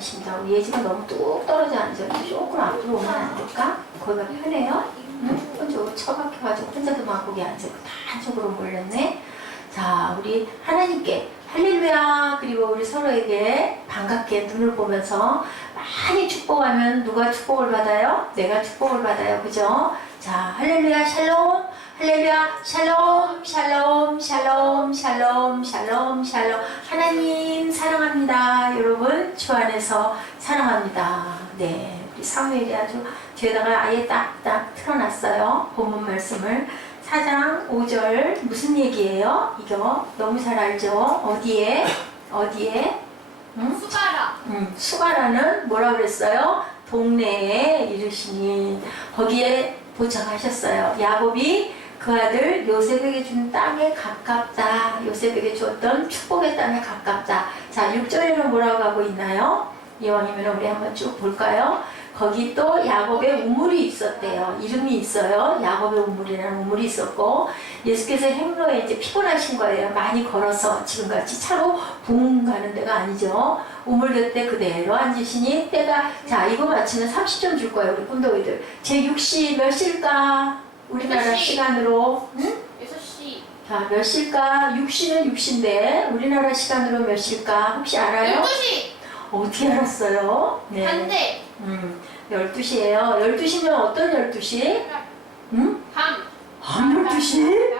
않으십니다. 우리 예지가 너무 뚝 떨어져 앉았는데 조금 앞으로 오면 안 될까? 거기가 편해요? 응? 혼자 처박혀가지고 혼자도 막 거기 앉아있고 다 한쪽으로 몰렸네. 자, 우리 하나님께 할렐루야. 그리고 우리 서로에게 반갑게 눈을 보면서 많이 축복하면 누가 축복을 받아요? 내가 축복을 받아요. 그죠? 자, 할렐루야 샬롬, 할렐루야 샬롬, 샬롬, 샬롬, 샬롬, 샬롬, 샬롬. 하나님 사랑합니다. 여러분 주 안에서 사랑합니다. 네, 우리 사무엘이 아주 뒤에다가 아예 딱딱 틀어놨어요. 본문 말씀을. 4장 5절 무슨 얘기예요? 이거 너무 잘 알죠? 어디에? 응? 수가라. 수가라는 뭐라 그랬어요? 동네에 이르시니 거기에 도착하셨어요. 야곱이 그 아들 요셉에게 준 땅에 가깝다. 요셉에게 주었던 축복의 땅에 가깝다. 자, 6절에는 뭐라고 하고 있나요? 이왕이면 우리 한번 쭉 볼까요? 거기 또 야곱의 우물이 있었대요. 이름이 있어요. 야곱의 우물이라는 우물이 있었고, 예수께서 행로에 이제 피곤하신 거예요. 많이 걸어서 지금같이 차로 붕 가는 데가 아니죠. 우물 곁에 그대로 앉으시니 때가, 자, 이거 맞히면 30점 줄 거예요. 우리 꿈돌이들. 제6시 몇 시일까? 우리나라 6시. 시간으로. 응? 6시. 자, 몇 시일까? 6시는 6시인데 우리나라 시간으로 몇 시일까? 혹시 알아요? 12시. 어떻게 알았어요? 네. 반대. 12시예요. 12시면 어떤 12시? 응? 밤 12시?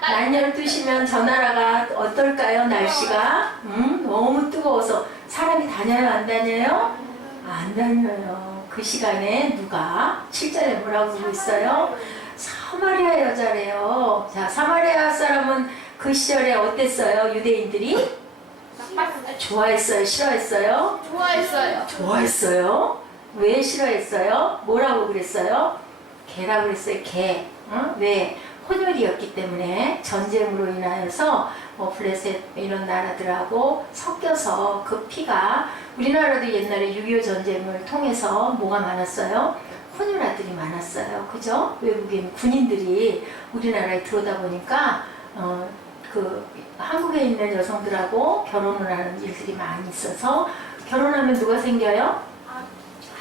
낮 12시면 저 나라가 어떨까요? 날씨가? 너무 뜨거워서 사람이 다녀요? 안 다녀요? 안 다녀요. 그 시간에 누가 7절에 뭐라고 보고 있어요? 사마리아 여자래요. 자, 사마리아 사람은 그 시절에 어땠어요? 유대인들이? 좋아했어요? 싫어했어요? 좋아했어요. 좋아했어요? 왜 싫어했어요? 뭐라고 그랬어요? 개라고 그랬어요. 개. 어? 왜? 혼혈이었기 때문에 전쟁으로 인하여서 블레셋 이런 나라들하고 섞여서 그 피가, 우리나라도 옛날에 6.25 전쟁을 통해서 뭐가 많았어요? 혼혈아들이 많았어요. 그죠? 외국인 군인들이 우리나라에 들어오다 보니까 그 한국에 있는 여성들하고 결혼을 하는 일들이 많이 있어서, 결혼하면 누가 생겨요?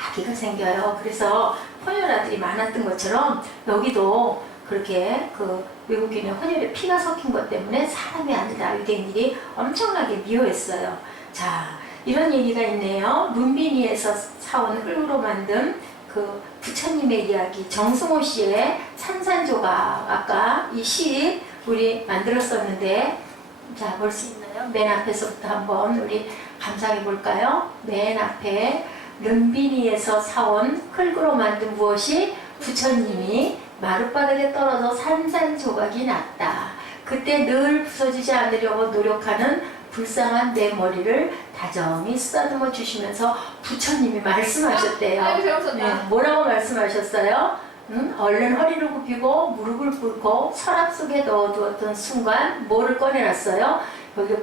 아기가 생겨요. 그래서 혼혈아들이 많았던 것처럼 여기도 그렇게 그 외국인의 혼혈에 피가 섞인 것 때문에 사람이 아니다 유대인들이 엄청나게 미워했어요. 자, 이런 얘기가 있네요. 문빈이에서 사온 흙으로 만든 그 부처님의 이야기, 정승호 씨의 산산조각, 아까 이 시 우리 만들었었는데, 자, 볼 수 있나요? 맨 앞에서부터 한번 우리 감상해 볼까요? 맨 앞에 름비니에서 사온 흙으로 만든 무엇이? 부처님이 마룻바닥에 떨어져 산산조각이 났다. 그때 늘 부서지지 않으려고 노력하는 불쌍한 내 머리를 다정히 쓰다듬어 주시면서 부처님이 말씀하셨대요. 네, 뭐라고 말씀하셨어요? 얼른 허리를 굽히고 무릎을 꿇고 서랍 속에 넣어두었던 순간 뭐를 꺼내놨어요? 여기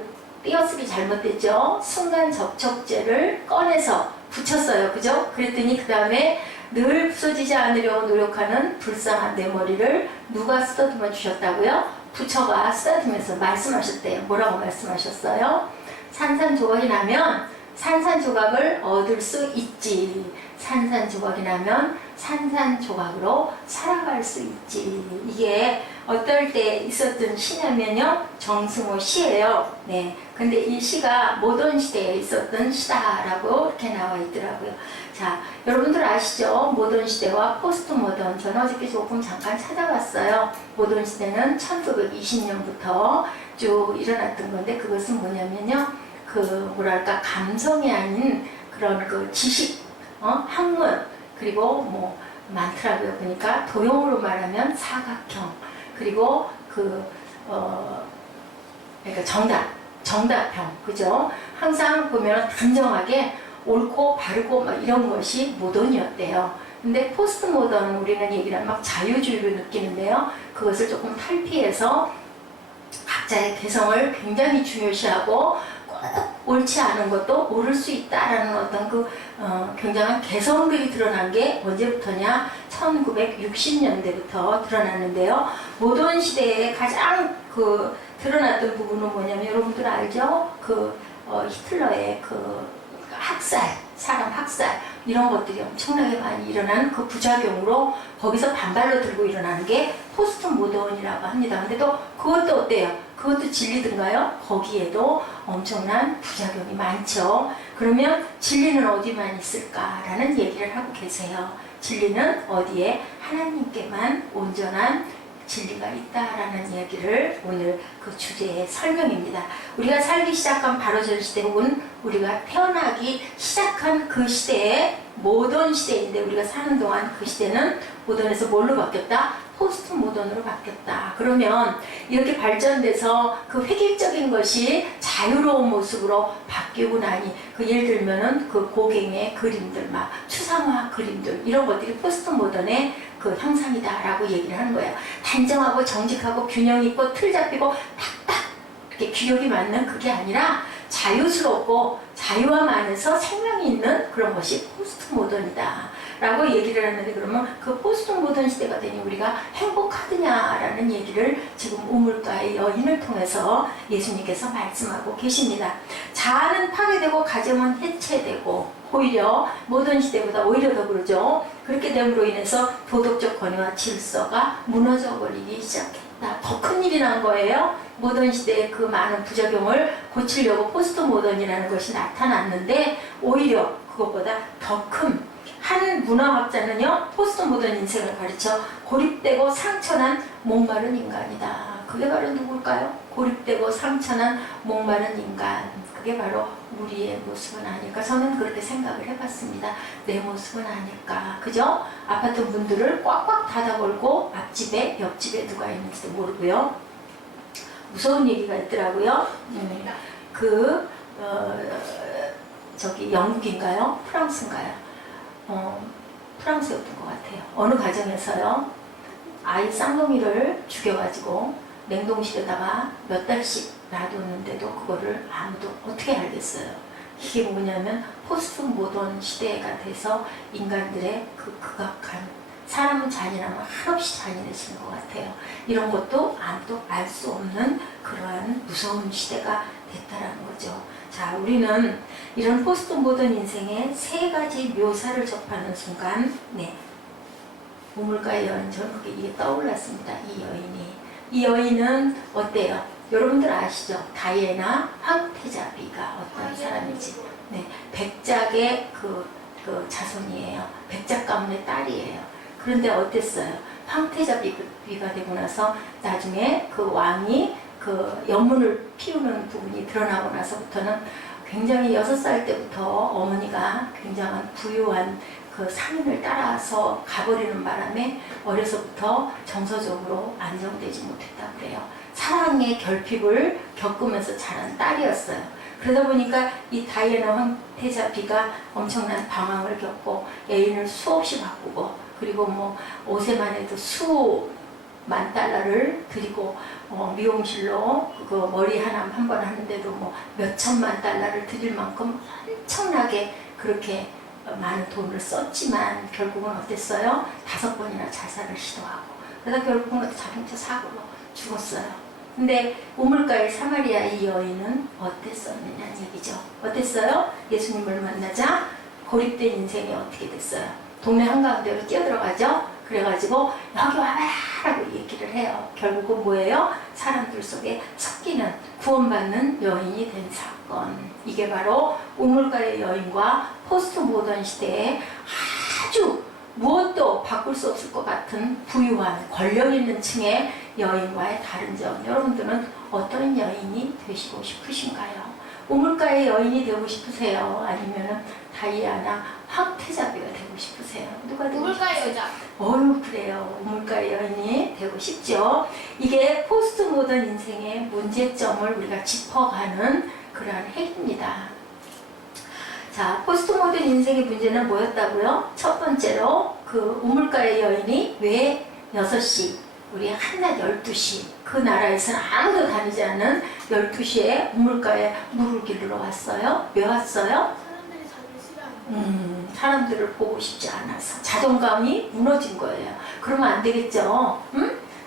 띄어쓰기 잘못됐죠? 순간 접촉제를 꺼내서 붙였어요. 그죠? 그랬더니 그 다음에 늘 부서지지 않으려고 노력하는 불쌍한 내 머리를 누가 쓰다듬어 주셨다고요? 부처가 쓰다듬으면서 말씀하셨대요. 뭐라고 말씀하셨어요? 산산조각이 나면 산산조각을 얻을 수 있지. 산산조각이 나면 산산조각으로 살아갈 수 있지. 이게 어떨 때 있었던 시냐면요, 정승호 시예요. 네. 근데 이 시가 모던 시대에 있었던 시다라고 이렇게 나와 있더라고요. 자, 여러분들 아시죠? 모던 시대와 포스트 모던. 저는 어저께 조금 잠깐 찾아봤어요. 모던 시대는 1920년부터 쭉 일어났던 건데, 그것은 뭐냐면요, 그 뭐랄까 감성이 아닌 그런 그 지식, 학문, 그리고 뭐 많더라고요. 그러니까 도형으로 말하면 사각형, 그리고 그러니까 정답형, 그죠? 항상 보면 단정하게 옳고 바르고 막 이런 것이 모던이었대요. 근데 포스트 모던, 우리는 얘기를 하면 막 자유주의를 느끼는데요. 그것을 조금 탈피해서 각자의 개성을 굉장히 중요시하고 꼭 옳지 않은 것도 옳을 수 있다라는 어떤 그 굉장한 개성들이 드러난 게 언제부터냐? 1960년대부터 드러났는데요. 모던 시대에 가장 그 드러났던 부분은 뭐냐면, 여러분들 알죠? 그 히틀러의 그 학살, 사람 학살 이런 것들이 엄청나게 많이 일어나는 그 부작용으로 거기서 반발로 들고 일어나는 게 포스트 모던이라고 합니다. 근데 또 그것도 어때요? 그것도 진리든가요? 거기에도 엄청난 부작용이 많죠. 그러면 진리는 어디만 있을까라는 얘기를 하고 계세요. 진리는 어디에? 하나님께만 온전한 진리가 있다라는 얘기를 오늘 그 주제의 설명입니다. 우리가 살기 시작한 바로 전 시대 혹은 우리가 태어나기 시작한 그 시대에 모던 시대인데 우리가 사는 동안 그 시대는 모던에서 뭘로 바뀌었다? 포스트 모던으로 바뀌었다. 그러면 이렇게 발전돼서 그 획일적인 것이 자유로운 모습으로 바뀌고 나니 그 예를 들면은 그 고갱의 그림들 막 추상화 그림들 이런 것들이 포스트 모던의 그 형상이다라고 얘기를 하는 거예요. 단정하고 정직하고 균형 있고 틀 잡히고 탁탁 이렇게 규격이 맞는 그게 아니라 자유스럽고 자유함 안에서 생명이 있는 그런 것이 포스트 모던이다 라고 얘기를 하는데 그러면 그 포스트 모던 시대가 되니 우리가 행복하느냐라는 얘기를 지금 우물가의 여인을 통해서 예수님께서 말씀하고 계십니다. 자아는 파괴되고 가정은 해체되고 오히려 모던 시대보다 오히려 더 그러죠. 그렇게 됨으로 인해서 도덕적 권위와 질서가 무너져 버리기 시작했다. 더 큰 일이 난 거예요. 모던 시대의 그 많은 부작용을 고치려고 포스트 모던이라는 것이 나타났는데 오히려 그것보다 더 큰 한 문화학자는요 포스트 모던 인생을 가르쳐 고립되고 상처난 목마른 인간이다. 그게 바로 누굴까요? 고립되고 상처난 목마른 인간. 그게 바로 우리의 모습은 아닐까. 저는 그렇게 생각을 해봤습니다. 내 모습은 아닐까. 그죠? 아파트 문들을 꽉꽉 닫아걸고 앞집에 옆집에 누가 있는지도 모르고요. 무서운 얘기가 있더라고요. 저기 영국인가요? 프랑스인가요? 프랑스였던 것 같아요. 어느 가정에서요 아이 쌍둥이를 죽여가지고 냉동실에다가 몇 달씩 놔뒀는데도 그거를 아무도 어떻게 알겠어요. 이게 뭐냐면 포스트 모던 시대가 돼서 인간들의 그 극악한 사람은 잔인하면 한없이 잔인해지는 것 같아요. 이런 것도 아무도 알 수 없는 그러한 무서운 시대가 됐다라는 거죠. 자, 우리는 이런 포스트 모던 인생의 세 가지 묘사를 접하는 순간, 우물가의 여인, 저는 그게 이게 떠올랐습니다. 이 여인이. 이 여인은 어때요? 여러분들 아시죠? 다이애나 황태자비가 어떤 사람인지. 백작의 그 자손이에요. 백작 가문의 딸이에요. 그런데 어땠어요? 황태자비가 되고 나서 나중에 그 왕이 그 연문을 피우는 부분이 드러나고 나서부터는 굉장히 6살 때부터 어머니가 굉장한 부유한 그 상인을 따라서 가버리는 바람에 어려서부터 정서적으로 안정되지 못했다고 그래요. 사랑의 결핍을 겪으면서 자란 딸이었어요. 그러다 보니까 이 다이애나 황태자비가 엄청난 방황을 겪고 애인을 수없이 바꾸고 그리고 뭐 옷에만 해도 수만 달러를 들이고 미용실로 그 머리 하나 한 번 하는데도 뭐 몇천만 달러를 들일 만큼 엄청나게 그렇게 많은 돈을 썼지만 결국은 어땠어요? 5번이나 자살을 시도하고 그러다 결국은 자동차 사고로 죽었어요. 근데 우물가의 사마리아 이 여인은 어땠었느냐는 얘기죠. 어땠어요? 예수님을 만나자 고립된 인생이 어떻게 됐어요? 동네 한가운데로 뛰어들어가죠. 그래가지고 여기 와봐라 라고 얘기를 해요. 결국은 뭐예요? 사람들 속에 섞이는 구원받는 여인이 된 사건. 이게 바로 우물가의 여인과 포스트 모던 시대에 아주 무엇도 바꿀 수 없을 것 같은 부유한 권력 있는 층의 여인과의 다른 점. 여러분들은 어떤 여인이 되시고 싶으신가요? 우물가의 여인이 되고 싶으세요? 아니면 다이아나 황태자비가 되고 싶으세요? 누가 되고 우물가의 여자. 그래요. 우물가의 여인이 되고 싶죠. 이게 포스트 모던 인생의 문제점을 우리가 짚어가는 그러한 해입니다. 자, 포스트 모던 인생의 문제는 뭐였다고요? 첫 번째로 그 우물가의 여인이 왜 6시, 우리 한낮 12시, 그 나라에서는 아무도 다니지 않는 12시에 우물가에 물을 기르러 왔어요? 왜 왔어요? 사람들이 자기를 싫어하는 사람들을 보고 싶지 않아서 자존감이 무너진 거예요. 그러면 안 되겠죠?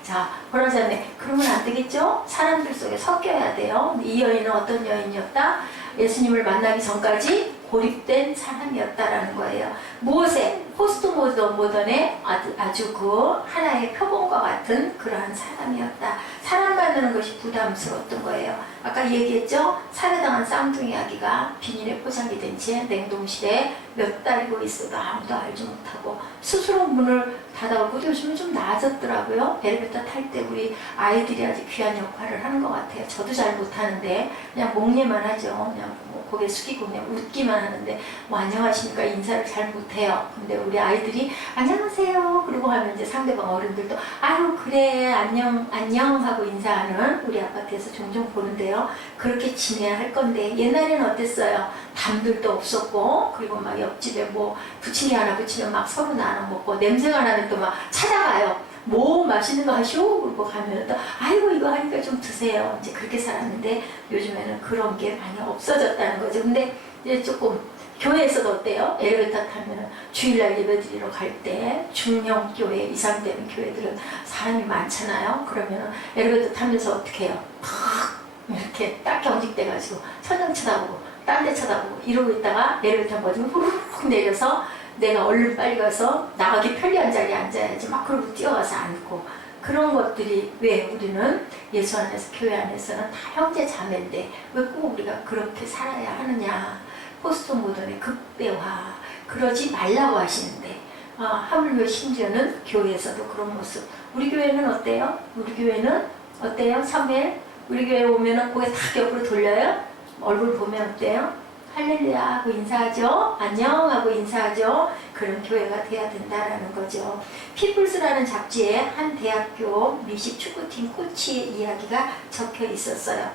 자, 그러자네. 그러면 안 되겠죠? 사람들 속에 섞여야 돼요. 이 여인은 어떤 여인이었다? 예수님을 만나기 전까지 고립된 사람이었다라는 거예요. 무엇에? 포스트 모던의 아주 그 하나의 표본과 같은 그러한 사람이었다. 사람 만나는 것이 부담스러웠던 거예요. 아까 얘기했죠? 살해당한 쌍둥이 아기가 비닐에 포장이 된 채 냉동실에 몇 달이고 있어도 아무도 알지 못하고 스스로 문을 닫아오고 요즘은 좀 나아졌더라고요. 엘리베이터 탈 때 우리 아이들이 아주 귀한 역할을 하는 것 같아요. 저도 잘 못하는데 그냥 목례만 하죠. 그냥 뭐 고개 숙이고 그냥 웃기만 하는데 뭐 안녕하십니까 인사를 잘 못해요. 근데 우리 아이들이 안녕하세요 그러고 하면 이제 상대방 어른들도 아유 그래 안녕 안녕 하고 인사하는 우리 아파트에서 종종 보는데요. 그렇게 지내야 할 건데 옛날에는 어땠어요? 담들도 없었고 그리고 막 옆집에 뭐 부침개 하나 부치면 막 서로 나눠 먹고 냄새가 나면 또 막 찾아가요. 뭐 맛있는 거 하시오? 그러고 가면 또 아이고 이거 하니까 좀 드세요. 이제 그렇게 살았는데 요즘에는 그런 게 많이 없어졌다는 거죠. 근데 이제 조금 교회에서도 어때요? 엘리베이터 타면은 주일날 예배드리러 갈 때 중형 교회 이상 되는 교회들은 사람이 많잖아요. 그러면은 엘리베이터 타면서 어떻게 해요? 팍 이렇게 딱 경직돼가지고 천장 쳐다보고 딴 데 쳐다보고 이러고 있다가 엘리베이터 버튼 후루룩 내려서 내가 얼른 빨리 가서 나가기 편리한 자리에 앉아야지 막 그러고 뛰어가서 앉고 그런 것들이 왜 우리는 예수 안에서 교회 안에서는 다 형제 자매인데 왜 꼭 우리가 그렇게 살아야 하느냐. 포스트 모던의 극대화 그러지 말라고 하시는데 하물며 심지어는 교회에서도 그런 모습. 우리 교회는 어때요? 우리 교회는 어때요? 사무엘? 우리 교회 오면은 고개 탁 옆으로 돌려요? 얼굴 보면 어때요? 할렐루야 하고 인사하죠. 안녕 하고 인사하죠. 그런 교회가 돼야 된다라는 거죠. 피플스라는 잡지에 한 대학교 미식 축구팀 코치의 이야기가 적혀 있었어요.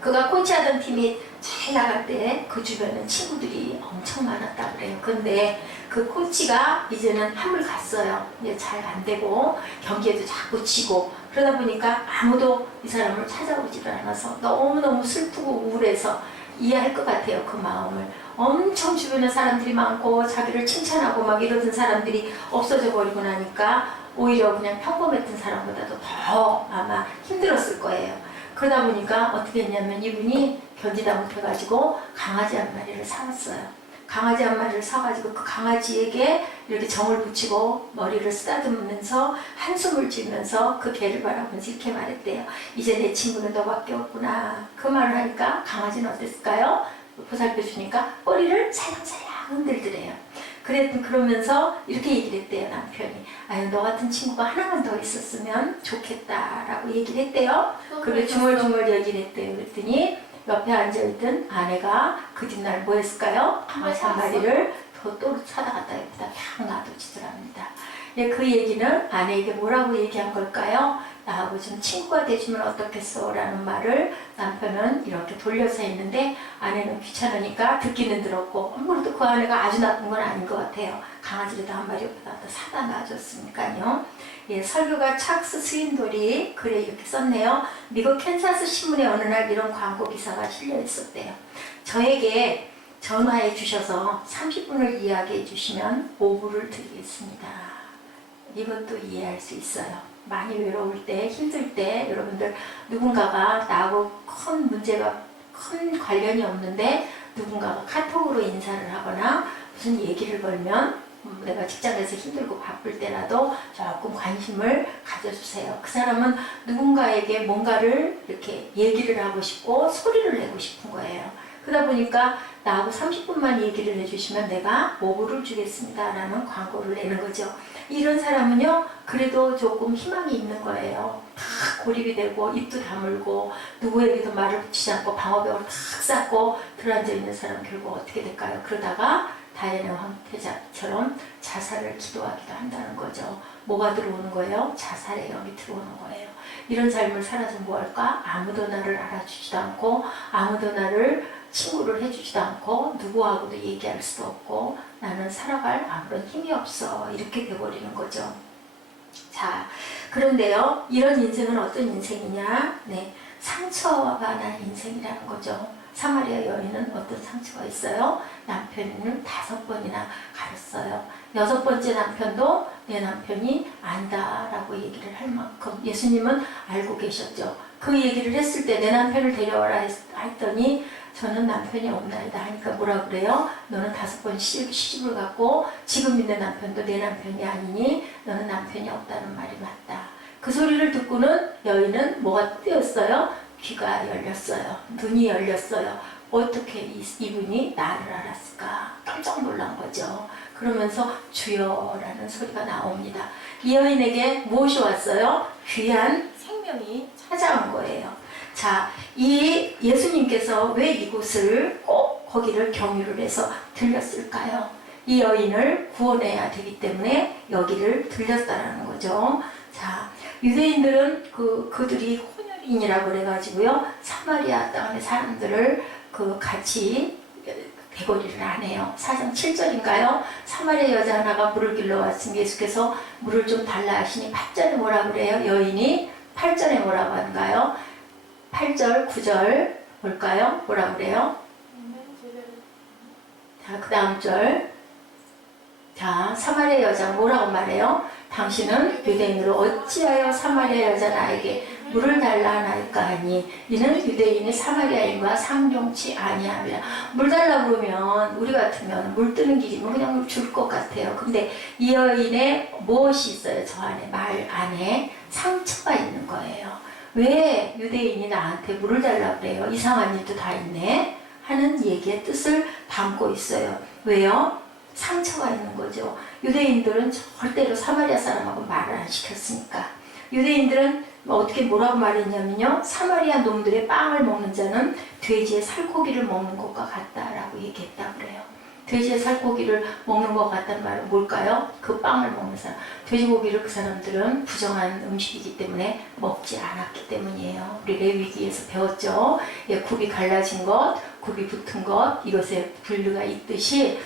그가 코치하던 팀이 잘 나갈 때 그 주변에 친구들이 엄청 많았다고 그래요. 근데 그 코치가 이제는 함을 갔어요. 이제 잘 안 되고 경기에도 자꾸 지고 그러다 보니까 아무도 이 사람을 찾아오지를 않아서 너무너무 슬프고 우울해서 이해할 것 같아요. 그 마음을. 엄청 주변에 사람들이 많고 자기를 칭찬하고 막 이러던 사람들이 없어져 버리고 나니까 오히려 그냥 평범했던 사람보다도 더 아마 힘들었을 거예요. 그러다 보니까 어떻게 했냐면 이분이 견디다 못해가지고 강아지 한 마리를 사왔어요. 강아지 한 마리를 사가지고 그 강아지에게 이렇게 정을 붙이고 머리를 쓰다듬으면서 한숨을 지으면서 그 개를 바라보면서 이렇게 말했대요. 이제 내 친구는 너밖에 없구나. 그 말을 하니까 강아지는 어땠을까요? 보살펴 주니까 꼬리를 살랑살랑 흔들더래요. 그러면서 이렇게 얘기를 했대요. 남편이. 아유 너 같은 친구가 하나만 더 있었으면 좋겠다라고 얘기를 했대요. 그리고 중얼중얼 얘기를 했대요. 그랬더니 옆에 앉아있던 아내가 그 뒷날 뭐 했을까요? 강아지 한 마리를 또 사다 갖다 옆에다 탁 놔두지더랍니다. 예, 그 얘기는 아내에게 뭐라고 얘기한 걸까요? 나하고 좀 친구가 되주면 어떻겠어? 라는 말을 남편은 이렇게 돌려서 했는데 아내는 귀찮으니까 듣기는 들었고 아무래도 그 아내가 아주 나쁜 건 아닌 것 같아요. 강아지를 한 마리 옆에다 사다 놔줬으니까요. 예, 설교가 찰스 스윈돌이 글에 이렇게 썼네요. 미국 캔사스 신문에 어느 날 이런 광고 기사가 실려 있었대요. 저에게 전화해 주셔서 30분을 이야기해 주시면 5불을 드리겠습니다. 이것도 이해할 수 있어요. 많이 외로울 때, 힘들 때 여러분들 누군가가 나하고 큰 문제가 큰 관련이 없는데 누군가가 카톡으로 인사를 하거나 무슨 얘기를 걸면 내가 직장에서 힘들고 바쁠 때라도 조금 관심을 가져주세요. 그 사람은 누군가에게 뭔가를 이렇게 얘기를 하고 싶고 소리를 내고 싶은 거예요. 그러다 보니까 나하고 30분만 얘기를 해주시면 내가 5불을 주겠습니다 라는 광고를 내는 거죠. 이런 사람은요 그래도 조금 희망이 있는 거예요. 다 고립이 되고 입도 다물고 누구에게도 말을 붙이지 않고 방어벽으로 탁 쌓고 들어앉아 있는 사람 결국 어떻게 될까요? 그러다가 다이애나 황태자처럼 자살을 기도하기도 한다는 거죠. 뭐가 들어오는 거예요? 자살의 영이 들어오는 거예요. 이런 삶을 살아서 뭐할까? 아무도 나를 알아주지도 않고 아무도 나를 친구를 해주지도 않고 누구하고도 얘기할 수도 없고 나는 살아갈 아무런 힘이 없어 이렇게 돼버리는 거죠. 자, 그런데요 이런 인생은 어떤 인생이냐? 네, 상처가 난 인생이라는 거죠. 사마리아 여인은 어떤 상처가 있어요? 남편을 5번이나 가렸어요. 6번째 남편도 내 남편이 아니다 라고 얘기를 할 만큼 예수님은 알고 계셨죠. 그 얘기를 했을 때 내 남편을 데려와라 했더니 저는 남편이 없나이다 하니까 뭐라 그래요? 너는 5번 시집을 갔고 지금 있는 남편도 내 남편이 아니니 너는 남편이 없다는 말이 맞다. 그 소리를 듣고는 여인은 뭐가 뜨였어요? 귀가 열렸어요. 눈이 열렸어요. 어떻게 이분이 나를 알았을까? 깜짝 놀란 거죠. 그러면서 주여라는 소리가 나옵니다. 이 여인에게 무엇이 왔어요? 귀한 생명이 찾아온 거예요. 자, 이 예수님께서 왜 이곳을 꼭 거기를 경유를 해서 들렸을까요? 이 여인을 구원해야 되기 때문에 여기를 들렸다라는 거죠. 자, 유대인들은 그들이 혼혈인이라고 그래가지고요, 사마리아 땅의 사람들을 같이 대거리를 안 해요. 4장 7절인가요? 사마리아 여자 하나가 물을 길러 왔으니 예수께서 물을 좀 달라 하시니 8절에 뭐라 그래요? 여인이 8절에 뭐라고 하는가요? 8절, 9절 볼까요? 뭐라 그래요? 자, 그 다음 절. 자, 사마리아 여자 뭐라고 말해요? 당신은 유대인으로 어찌하여 사마리아 여자 나에게 물을 달라 하나이까 하니 이는 유대인이 사마리아인과 상종치 아니함이라. 물 달라 그러면 우리 같으면 물 뜨는 길이면 그냥 줄 것 같아요. 근데 이 여인의 무엇이 있어요? 저 안에, 말 안에 상처가 있는 거예요. 왜 유대인이 나한테 물을 달라 그래요? 이상한 일도 다 있네 하는 얘기의 뜻을 담고 있어요. 왜요? 상처가 있는 거죠. 유대인들은 절대로 사마리아 사람하고 말을 안 시켰으니까. 유대인들은 어떻게 뭐라고 말했냐면요, 사마리아 놈들의 빵을 먹는 자는 돼지의 살코기를 먹는 것과 같다라고 얘기했다고 그래요. 돼지의 살코기를 먹는 것 같다는 말은 뭘까요? 그 빵을 먹는 사람. 돼지고기를 그 사람들은 부정한 음식이기 때문에 먹지 않았기 때문이에요. 우리 레위기에서 배웠죠. 예, 굽이 갈라진 것, 굽이 붙은 것, 이것에 분류가 있듯이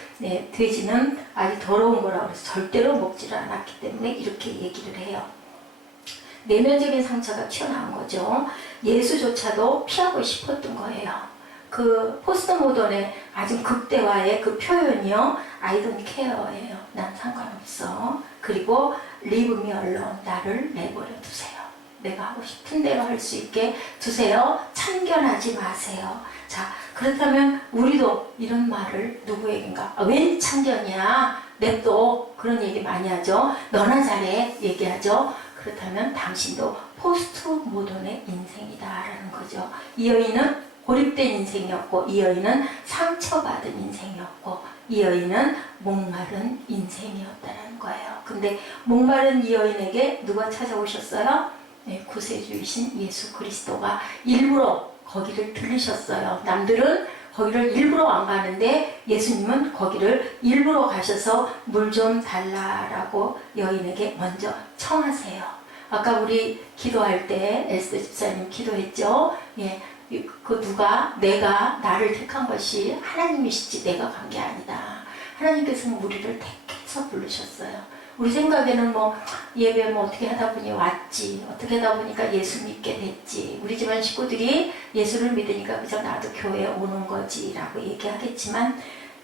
돼지는 아주 더러운 거라고 해서 절대로 먹지를 않았기 때문에 이렇게 얘기를 해요. 내면적인 상처가 튀어나온 거죠. 예수조차도 피하고 싶었던 거예요. 그 포스트 모던의 아주 극대화의 그 표현이요, I don't care예요. 난 상관없어. 그리고 leave me alone. 나를 내버려 두세요. 내가 하고 싶은 대로 할 수 있게 두세요. 참견하지 마세요. 자, 그렇다면 우리도 이런 말을 누구에겐가? 웬 참견이야? 냅둬. 그런 얘기 많이 하죠. 너나 잘해. 얘기하죠. 그렇다면 당신도 포스트 모던의 인생이다라는 거죠. 이 여인은 고립된 인생이었고, 이 여인은 상처받은 인생이었고, 이 여인은 목마른 인생이었다는 거예요. 근데 목마른 이 여인에게 누가 찾아오셨어요? 네, 구세주이신 예수 그리스도가 일부러 거기를 들리셨어요. 남들은 거기를 일부러 안 가는데 예수님은 거기를 일부러 가셔서 물 좀 달라라고 여인에게 먼저 청하세요. 아까 우리 기도할 때 에스더 집사님 기도했죠. 예, 내가 나를 택한 것이 하나님이시지 내가 간 게 아니다. 하나님께서는 우리를 택해서 부르셨어요. 우리 생각에는 예배 어떻게 하다 보니 왔지, 어떻게 하다 보니까 예수 믿게 됐지, 우리 집안 식구들이 예수를 믿으니까 그저 나도 교회에 오는 거지 라고 얘기하겠지만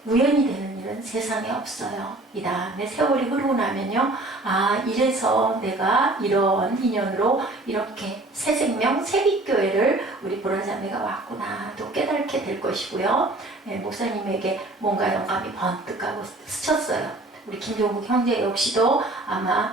우연히 되는 일은 세상에 없어요. 이 다음에 세월이 흐르고 나면요, 아, 이래서 내가 이런 인연으로 이렇게 새 생명, 새빛교회를 우리 보라자매가 왔구나 또 깨닫게 될 것이고요. 목사님에게 뭔가 영감이 번뜩 가고 스쳤어요. 우리 김종국 형제 역시도 아마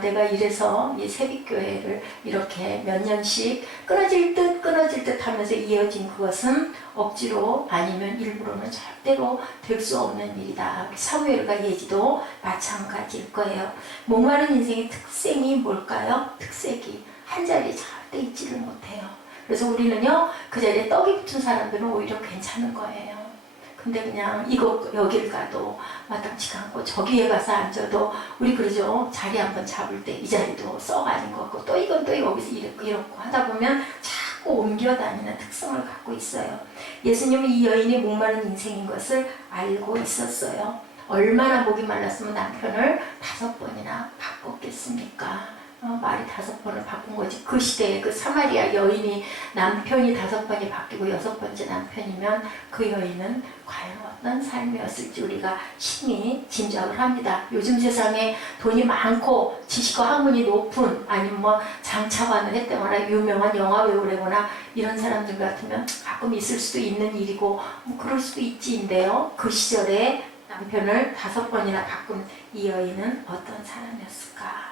내가 이래서 이 새빛교회를 이렇게 몇 년씩 끊어질 듯 하면서 이어진 그것은 억지로 아니면 일부러는 절대로 될 수 없는 일이다. 우리 사무엘과 예지도 마찬가지일 거예요. 목마른 인생의 특성이 뭘까요? 특색이 한 자리에 절대 있지를 못해요. 그래서 우리는요, 그 자리에 떡이 붙은 사람들은 오히려 괜찮은 거예요. 근데 그냥 여길 가도 마땅치가 않고 저기에 가서 앉아도 우리 그러죠. 자리 한번 잡을 때 이 자리도 썩 아닌 것 같고 또 이건 또 여기서 이렇고 하다 보면 자꾸 옮겨다니는 특성을 갖고 있어요. 예수님은 이 여인의 목마른 인생인 것을 알고 있었어요. 얼마나 목이 말랐으면 남편을 5번이나 바꿨겠습니까? 말이 5번을 바꾼 거지. 그 시대에 그 사마리아 여인이 남편이 5번이 바뀌고 6번째 남편이면 그 여인은 과연 어떤 삶이었을지 우리가 심히 짐작을 합니다. 요즘 세상에 돈이 많고 지식과 학문이 높은 아니면 뭐 장차관을 했다거나 유명한 영화배우라거나 이런 사람들 같으면 가끔 있을 수도 있는 일이고 뭐 그럴 수도 있지인데요. 그 시절에 남편을 5번이나 바꾼 이 여인은 어떤 사람이었을까?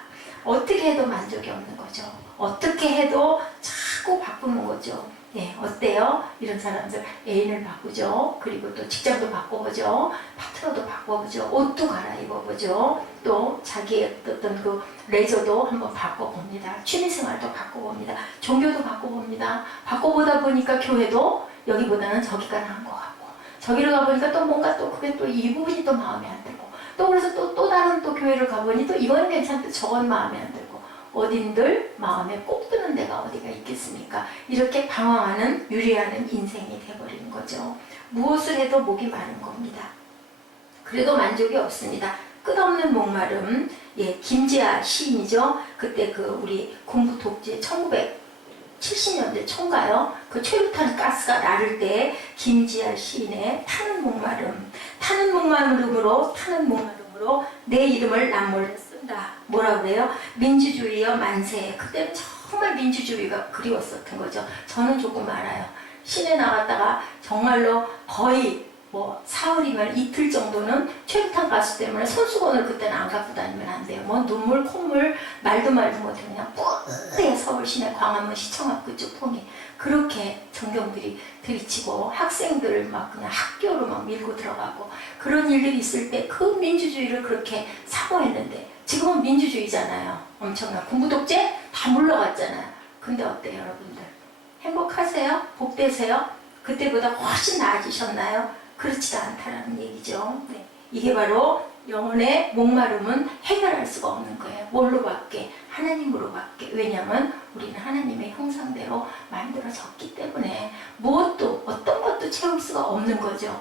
어떻게 해도 만족이 없는 거죠. 어떻게 해도 자꾸 바꾸는 거죠. 예, 어때요? 이런 사람들 애인을 바꾸죠. 그리고 또 직장도 바꿔보죠. 파트너도 바꿔보죠. 옷도 갈아입어보죠. 또 자기의 어떤 그 레저도 한번 바꿔봅니다. 취미생활도 바꿔봅니다. 종교도 바꿔봅니다. 바꿔보다 보니까 교회도 여기보다는 저기가 나은 것 같고 저기를 가보니까 또 뭔가 또 그게 또 이 부분이 또 마음에 안 들고 또 그래서 또 다른 또 교회를 가보니 또 이거는 괜찮대 저건 마음에 안 들고 어딘들 마음에 꼭 드는 데가 어디가 있겠습니까? 이렇게 방황하는 유리하는 인생이 돼버리는 거죠. 무엇을 해도 목이 마른 겁니다. 그래도 만족이 없습니다. 끝없는 목마름. 예, 김지아 시인이죠. 그때 그 우리 군부 독재 1970년대 초인가요? 그 최루탄 가스가 나를 때 김지아 시인의 타는 목마름. 타는 목마름으로 내 이름을 남몰래 쓴다. 뭐라 그래요? 민주주의여 만세. 그때는 정말 민주주의가 그리웠었던 거죠. 저는 조금 알아요. 시내 나갔다가 정말로 거의 뭐 사흘이면 이틀 정도는 최루탄 가스 때문에 손수건을 그때는 안 갖고 다니면 안 돼요. 뭐 눈물, 콧물 말도 못해 그냥 뿌리에 서울 시내 광화문 시청 앞 그쪽 통이 그렇게 전경들이 들이치고 학생들을 막 그냥 학교로 막 밀고 들어가고 그런 일들이 있을 때 그 민주주의를 그렇게 사모했는데 지금은 민주주의잖아요. 엄청난 군부독재 다 물러갔잖아요. 근데 어때요 여러분들? 행복하세요? 복되세요? 그때보다 훨씬 나아지셨나요? 그렇지도 않다라는 얘기죠. 네. 이게 바로 영혼의 목마름은 해결할 수가 없는 거예요. 뭘로밖에? 하나님으로밖에. 왜냐하면 우리는 하나님의 형상대로 만들어졌기 때문에 무엇도 어떤 것도 채울 수가 없는 거죠.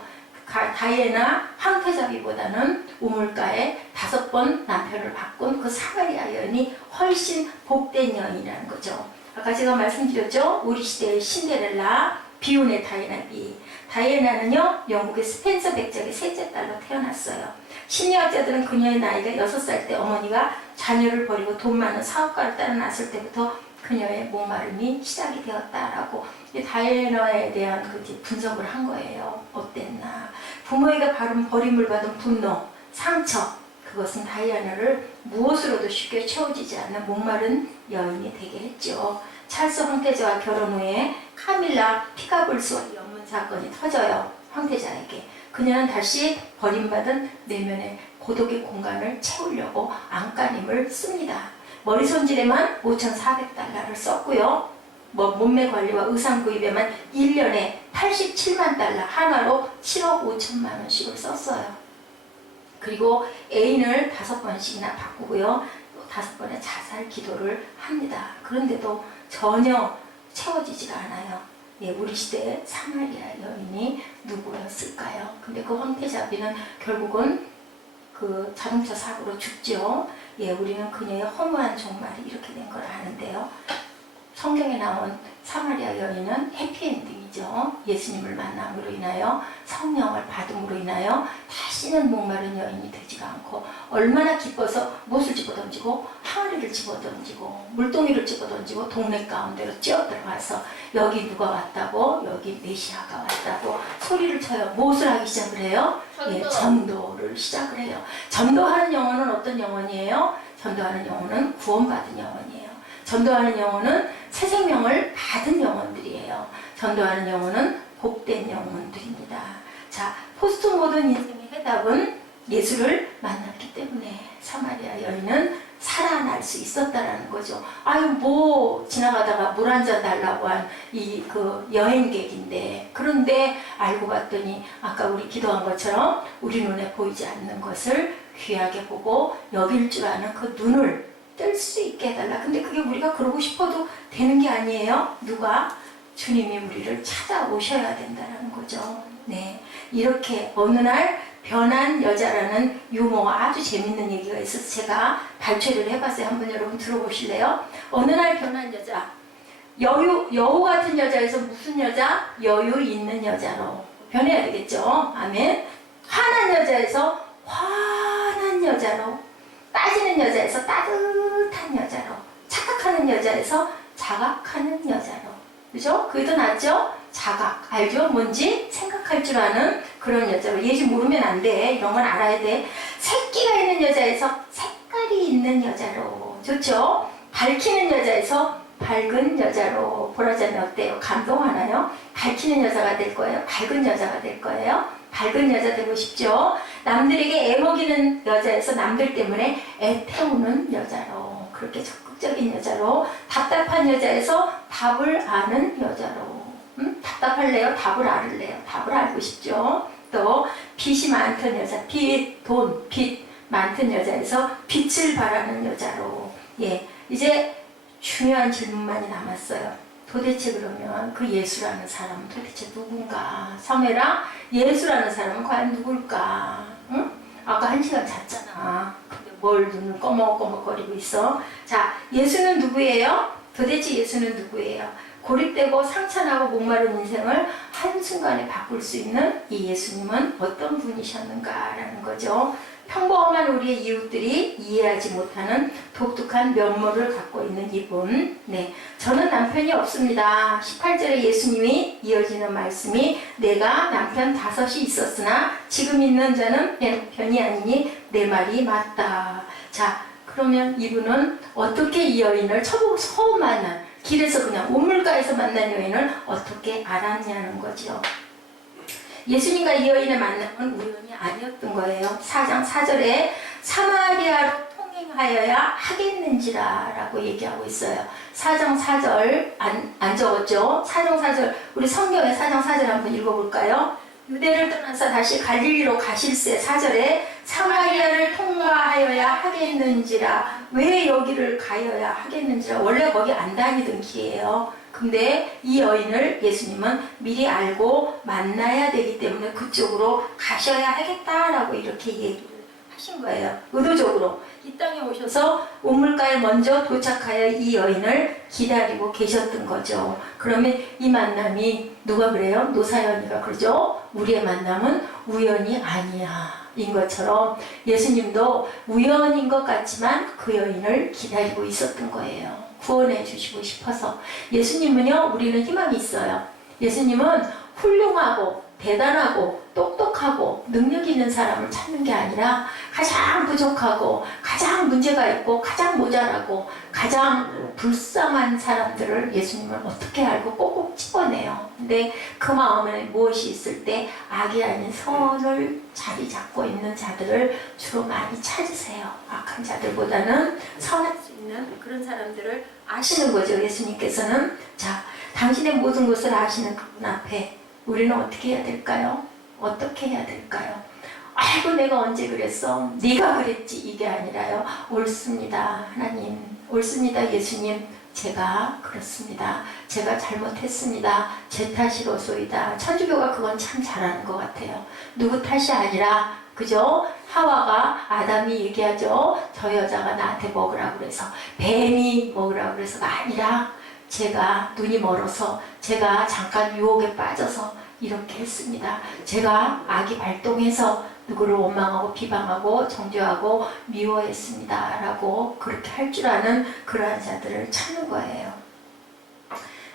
다이애나 황태자비보다는 우물가에 5번 남편을 바꾼 그 사마리아 여인이 훨씬 복된 여인이라는 거죠. 아까 제가 말씀드렸죠. 우리 시대의 신데렐라, 비운의 다이애나비. 다이애나는요 영국의 스펜서 백작의 셋째 딸로 태어났어요. 심리학자들은 그녀의 나이가 6살 때 어머니가 자녀를 버리고 돈 많은 사업가를 따라 났을 때부터 그녀의 목마름이 시작이 되었다라고 다이애나에 대한 그 분석을 한 거예요. 어땠나? 부모에게 버림을 받은 분노, 상처, 그것은 다이애나를 무엇으로도 쉽게 채워지지 않는 목마른 여인이 되게 했죠. 찰스 황태자와 결혼 후에 카밀라 피카볼스와 연문 사건이 터져요. 황태자에게. 그녀는 다시 버림받은 내면의 고독의 공간을 채우려고 안간힘을 씁니다. 머리 손질에만 5,400달러를 썼고요. 몸매 관리와 의상 구입에만 1년에 87만 달러, 한화로 7억 5천만 원씩을 썼어요. 그리고 애인을 5번씩이나 바꾸고요. 또 5번의 자살 기도를 합니다. 그런데도 전혀 채워지지가 않아요. 예, 우리 시대의 사마리아 여인이 누구였을까요? 근데 그 황태자비는 결국은 그 자동차 사고로 죽죠. 예, 우리는 그녀의 허무한 종말이 이렇게 된 걸 아는데요. 성경에 나온 사마리아 여인은 해피엔딩이죠. 예수님을 만남으로 인하여 성령을 받음으로 인하여 다시는 목마른 여인이 되지가 않고 얼마나 기뻐서 못을 집어던지고 항아리를 집어던지고 물동이를 집어던지고 동네 가운데로 뛰어들어가서 여기 누가 왔다고 여기 메시아가 왔다고 소리를 쳐요. 무엇을 하기 시작을 해요? 예, 전도를 시작을 해요. 전도하는 영혼은 어떤 영혼이에요? 전도하는 영혼은 구원받은 영혼이에요. 전도하는 영혼은 새 생명을 받은 영혼들이에요. 전도하는 영혼은 복된 영혼들입니다. 자, 포스트 모던 인생의 해답은 예수를 만났기 때문에 사마리아 여인은 살아날 수 있었다라는 거죠. 아유, 뭐 지나가다가 물 한 잔 달라고 한 이 그 여행객인데, 그런데 알고 봤더니 아까 우리 기도한 것처럼 우리 눈에 보이지 않는 것을 귀하게 보고 여길 줄 아는 그 눈을 뜰 수 있게 해달라. 근데 그게 우리가 그러고 싶어도 되는 게 아니에요. 누가? 주님이 우리를 찾아오셔야 된다는 거죠. 네, 이렇게 어느 날 변한 여자라는 유머가 아주 재밌는 얘기가 있어서 제가 발췌를 해봤어요. 한번 여러분 들어보실래요? 어느 날 변한 여자, 여우 같은 여자에서 무슨 여자? 여유 있는 여자로 변해야 되겠죠. 아멘. 화난 여자에서 화난 여자로, 따지는 여자에서 따뜻한 여자로, 착각하는 여자에서 자각하는 여자로. 그죠? 그게 더 낫죠? 자각. 알죠? 뭔지 생각할 줄 아는 그런 여자로. 예지 모르면 안 돼. 이런 건 알아야 돼. 새끼가 있는 여자에서 색깔이 있는 여자로. 좋죠? 밝히는 여자에서 밝은 여자로. 보라자면 어때요? 감동하나요? 밝히는 여자가 될 거예요? 밝은 여자가 될 거예요? 밝은 여자 되고 싶죠? 남들에게 애먹이는 여자에서 남들 때문에 애태우는 여자로. 그렇게 적극적인 여자로. 답답한 여자에서 답을 아는 여자로. 답답할래요? 답을 알을래요? 답을 알고 싶죠? 또 빚이 많던 여자, 빚 많던 여자에서 빛을 발하는 여자로. 예, 이제 중요한 질문만이 남았어요. 도대체 그러면 그 예수라는 사람은 도대체 누군가? 성애랑 예수라는 사람은 과연 누굴까? 응? 아까 1시간 잤잖아. 근데 뭘 눈을 꺼먹꺼먹거리고 있어? 자, 예수는 누구예요? 도대체 예수는 누구예요? 고립되고 상처나고 목마른 인생을 한순간에 바꿀 수 있는 이 예수님은 어떤 분이셨는가라는 거죠. 평범한 우리의 이웃들이 이해하지 못하는 독특한 면모를 갖고 있는 이분. 네, 저는 남편이 없습니다. 18절에 예수님이 이어지는 말씀이 내가 남편 5이 있었으나 지금 있는 자는 내 남편이 아니니 내 말이 맞다. 자, 그러면 이분은 어떻게 이 여인을 처음 만난 길에서 그냥 우물가에서 만난 여인을 어떻게 알았냐는 거죠. 예수님과 이 여인의 만남은 우연이 아니었던 거예요. 4장 4절에 사마리아로 통행하여야 하겠는지라 라고 얘기하고 있어요. 4장 4절 안 적었죠? 4장 4절 우리 성경의 4장 4절 한번 읽어볼까요? 유대를 떠나서 다시 갈릴리로 가실새 4절에 사마리아를 통과하여야 하겠는지라. 왜 여기를 가여야 하겠는지라. 원래 거기 안 다니던 길이에요. 근데 이 여인을 예수님은 미리 알고 만나야 되기 때문에 그쪽으로 가셔야 하겠다라고 이렇게 얘기를 하신 거예요. 의도적으로 이 땅에 오셔서 우물가에 먼저 도착하여 이 여인을 기다리고 계셨던 거죠. 그러면 이 만남이 누가 그래요? 노사연이가 그러죠. 우리의 만남은 우연이 아니야 인 것처럼 예수님도 우연인 것 같지만 그 여인을 기다리고 있었던 거예요. 구원해 주시고 싶어서. 예수님은요, 우리는 희망이 있어요. 예수님은 훌륭하고 대단하고 똑똑하고 능력 있는 사람을 찾는 게 아니라 가장 부족하고 가장 문제가 있고 가장 모자라고 가장 불쌍한 사람들을 예수님은 어떻게 알고 꼭꼭 집어내요. 근데 그 마음에 무엇이 있을 때 악이 아닌 선을 자리 잡고 있는 자들을 주로 많이 찾으세요. 악한 자들보다는 선할 수 있는 그런 사람들을 아시는 거죠. 예수님께서는. 자, 당신의 모든 것을 아시는 그분 앞에 우리는 어떻게 해야 될까요? 어떻게 해야 될까요? 아이고 내가 언제 그랬어? 네가 그랬지 이게 아니라요. 옳습니다. 하나님. 옳습니다. 예수님. 제가 그렇습니다. 제가 잘못했습니다. 제 탓이로소이다. 천주교가 그건 참 잘하는 것 같아요. 누구 탓이 아니라 그죠? 하와가 아담이 얘기하죠. 저 여자가 나한테 먹으라고 그래서 뱀이 먹으라고 그래서가 아니라 제가 눈이 멀어서 제가 잠깐 유혹에 빠져서 이렇게 했습니다. 제가 악이 발동해서 누구를 원망하고 비방하고 정죄하고 미워했습니다. 라고 그렇게 할 줄 아는 그러한 자들을 찾는 거예요.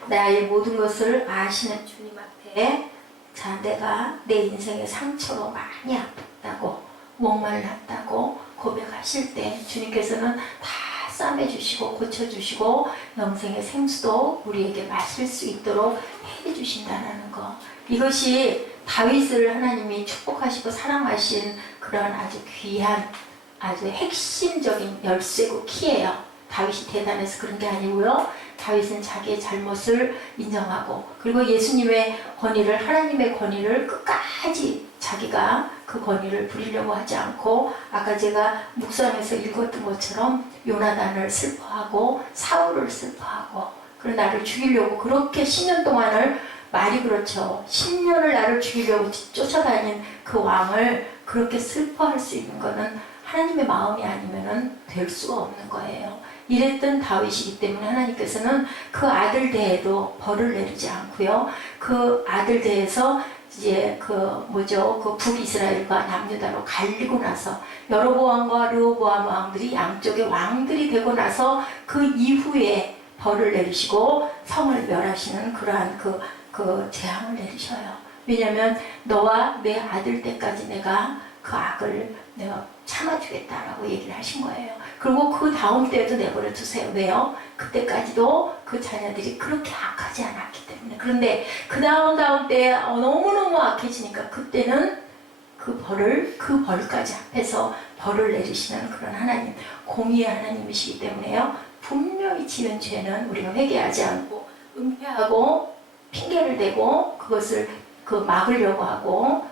나의 모든 것을 아시는 주님 앞에 자, 내가 내 인생의 상처로 많이 아팠다고 목말랐다고 고백하실 때 주님께서는 다 싸매주시고 고쳐주시고 영생의 생수도 우리에게 마실 수 있도록 해주신다는 거. 이것이 다윗을 하나님이 축복하시고 사랑하신 그런 아주 귀한 아주 핵심적인 열쇠고 키예요. 다윗이 대단해서 그런 게 아니고요. 다윗은 자기의 잘못을 인정하고 그리고 예수님의 권위를 하나님의 권위를 끝까지 자기가 그 권위를 부리려고 하지 않고 아까 제가 묵상에서 읽었던 것처럼 요나단을 슬퍼하고 사울을 슬퍼하고 그리고 나를 죽이려고 그렇게 10년 동안을 말이 그렇죠. 10년을 나를 죽이려고 쫓아다닌 그 왕을 그렇게 슬퍼할 수 있는 것은 하나님의 마음이 아니면은 될 수가 없는 거예요. 이랬던 다윗이기 때문에 하나님께서는 그 아들 대에도 벌을 내리지 않고요. 그 아들 대에서 이제 그 북이스라엘과 남유다로 갈리고 나서 여로보암과 르호보암 왕들이 양쪽의 왕들이 되고 나서 그 이후에 벌을 내리시고 성을 멸하시는 그러한 그 재앙을 내리셔요. 왜냐하면 너와 내 아들 때까지 내가 그 악을 내가 참아주겠다라고 얘기를 하신 거예요. 그리고 그 다음 때도 내버려 두세요. 왜요? 그때까지도 그 자녀들이 그렇게 악하지 않았기 때문에. 그런데 그 다음 때에 너무너무 악해지니까 그때는 그 벌까지 앞에서 벌을 내리시는 그런 하나님, 공의의 하나님이시기 때문에요. 분명히 지은 죄는 우리가 회개하지 않고 은폐하고 핑계를 대고 그것을 막으려고 하고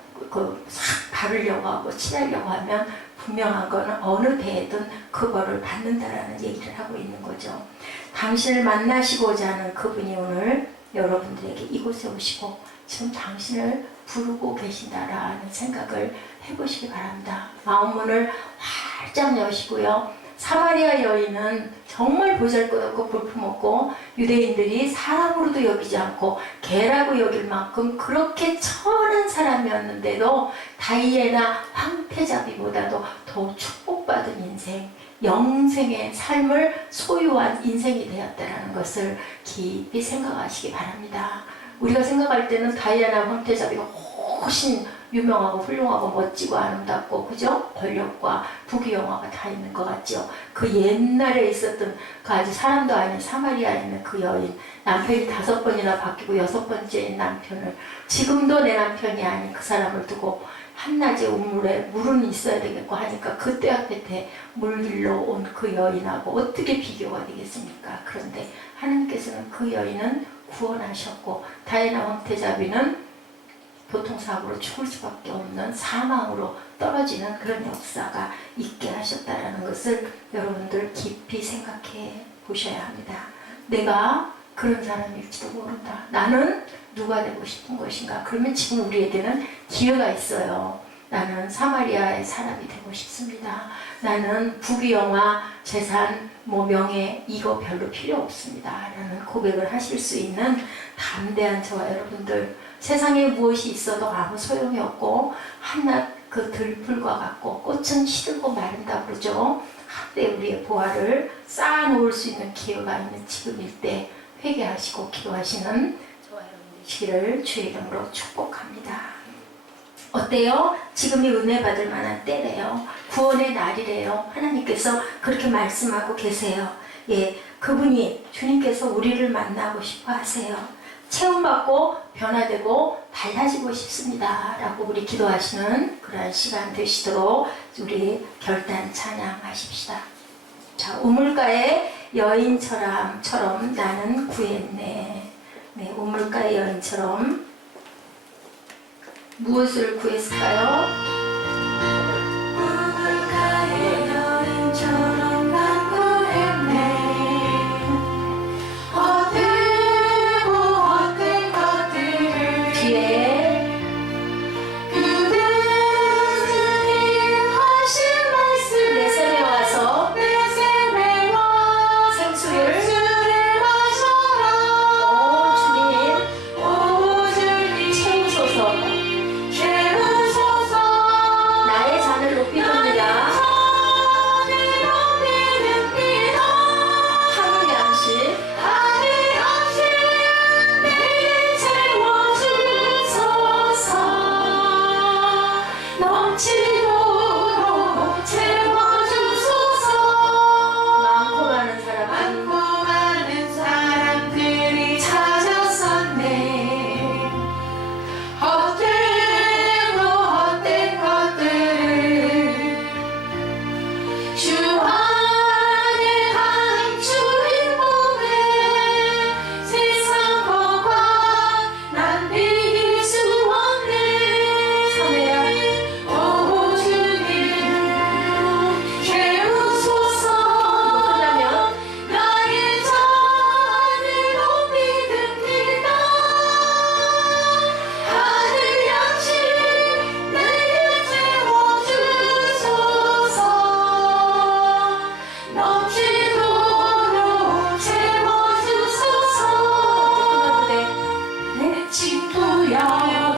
싹 바르려고 하고 칠하려고 하면 분명한 거는 어느 대에든 그 벌을 받는다라는 얘기를 하고 있는 거죠. 당신을 만나시고자 하는 그분이 오늘 여러분들에게 이곳에 오시고 지금 당신을 부르고 계신다라는 생각을 해보시기 바랍니다. 마음문을 활짝 여시고요. 사마리아 여인은 정말 보잘것없고 볼품없고 유대인들이 사람으로도 여기지 않고 개라고 여길 만큼 그렇게 천한 사람이었는데도 다이애나 황태자비보다도 더 축복받은 인생, 영생의 삶을 소유한 인생이 되었다는 것을 깊이 생각하시기 바랍니다. 우리가 생각할 때는 다이애나 황태자비가 훨씬 유명하고 훌륭하고 멋지고 아름답고 그죠? 권력과 부귀영화가 다 있는 것 같죠. 그 옛날에 있었던 그 아주 사람도 아닌 사마리아에 있는 그 여인, 남편이 5번이나 바뀌고 6번째인 남편을 지금도 내 남편이 아닌 그 사람을 두고 한낮에 우물에 물은 있어야 되겠고 하니까 그때 앞에 물길로 온 그 여인하고 어떻게 비교가 되겠습니까? 그런데 하나님께서는 그 여인은 구원하셨고 다이애나 황태자비는 교통사고로 죽을 수밖에 없는 사망으로 떨어지는 그런 역사가 있게 하셨다는 것을 여러분들 깊이 생각해 보셔야 합니다. 내가 그런 사람일지도 모른다. 나는 누가 되고 싶은 것인가? 그러면 지금 우리에게는 기회가 있어요. 나는 사마리아의 사람이 되고 싶습니다. 나는 부귀영화, 재산, 명예 이거 별로 필요 없습니다. 라는 고백을 하실 수 있는 담대한 저와 여러분들, 세상에 무엇이 있어도 아무 소용이 없고 한낱 그 들풀과 같고 꽃은 시들고 마른다 그러죠. 한때 우리의 보화를 쌓아놓을 수 있는 기회가 있는 지금일 때 회개하시고 기도하시는 저와 여러분들 되시기를 주의 이름으로 축복합니다. 어때요? 지금이 은혜 받을 만한 때래요. 구원의 날이래요. 하나님께서 그렇게 말씀하고 계세요. 예, 그분이 주님께서 우리를 만나고 싶어 하세요. 체험받고 변화되고 달라지고 싶습니다. 라고 우리 기도하시는 그러한 시간 되시도록 우리 결단 찬양하십시다. 자, 우물가의 여인처럼 나는 구했네. 네, 우물가의 여인처럼 무엇을 구했을까요?